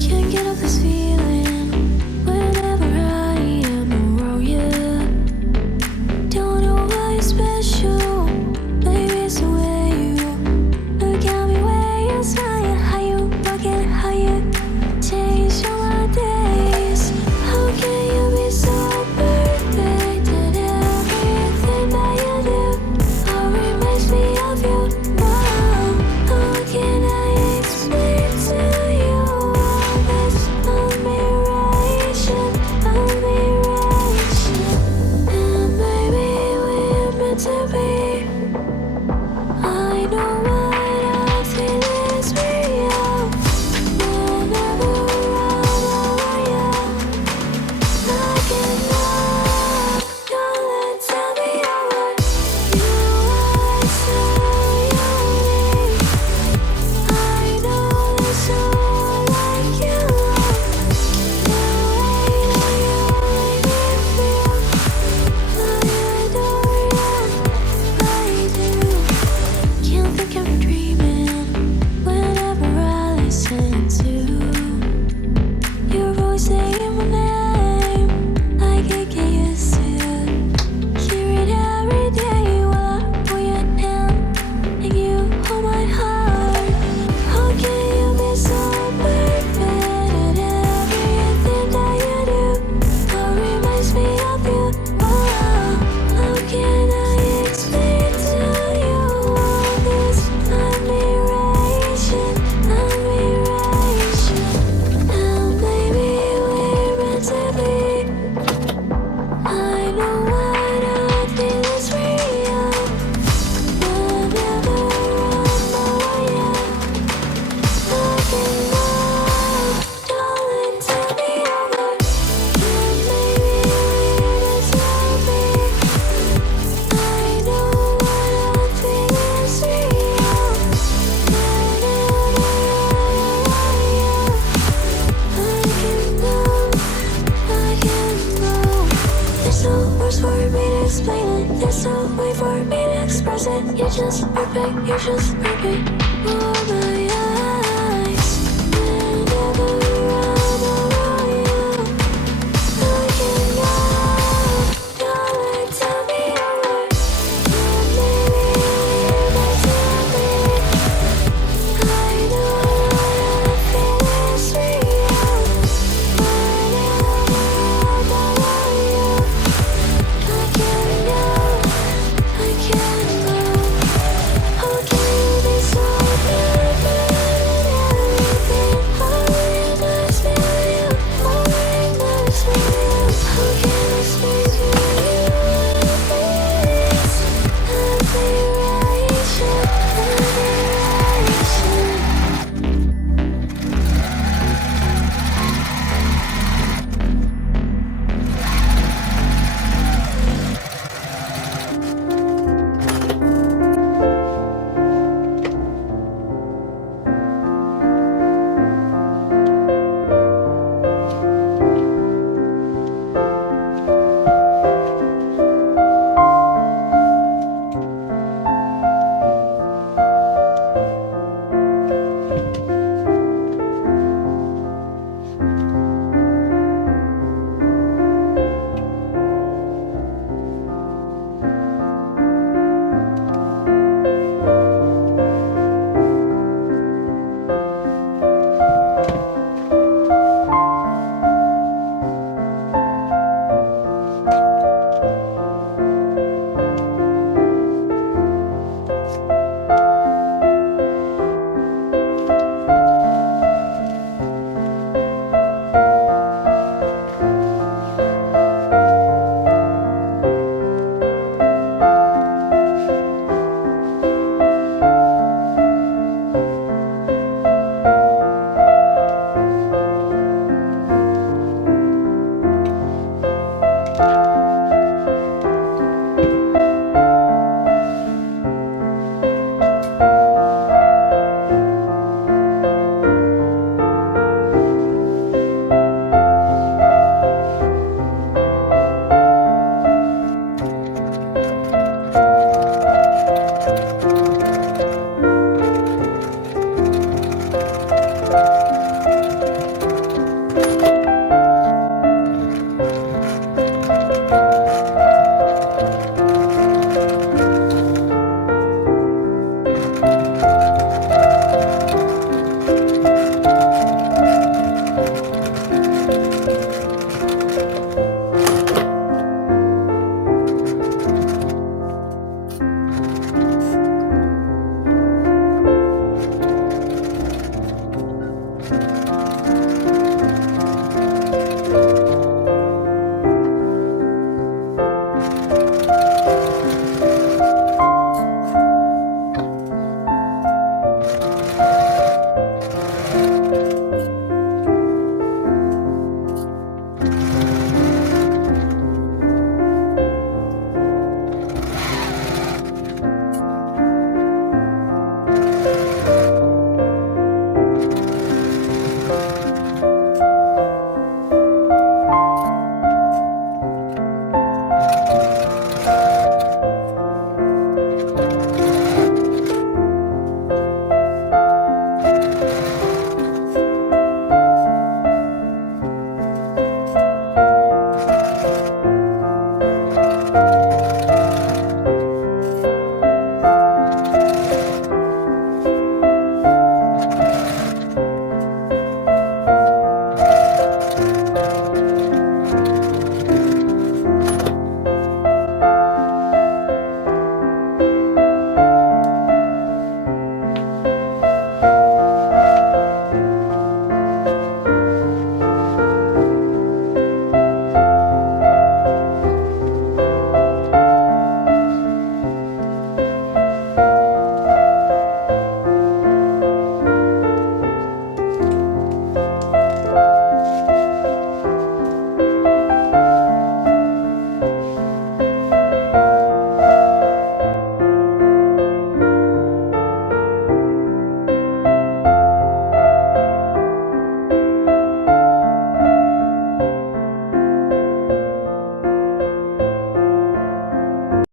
Can't get off this feeling whenever I am around you. Don't know why you're special. Maybe it's the way you look at me when you're smiling. How you walking, how you change all my days. How can you be so perfect at everything that you do? All reminds me of you. Wow, how can I explain to you all this admiration, admiration? And maybe we're meant to be. I know what I feel is real. Whenever I'm around you, I cannot. Don't tell me what you are so unique. I know there's no like you. The way that you make me feel, I adore you. I do. Can't think I'm dreaming whenever I listen to your voice saying my name. I can't get used to hear it every day while I hold your hand and you hold my heart. How can you be so perfect at everything that you do? All reminds me of you. Wow, how can I explain to you all this admiration, admiration? And maybe we're meant to be. I know what I feel is real. Whenever I'm around you, I cannot. Darling, tell me over. And maybe we're meant to be. I know what I feel is real. Whenever I'm around you, I can go. There's no words for me to explain it. There's no way for me to express it. You're just perfect. You're just perfect. Oh my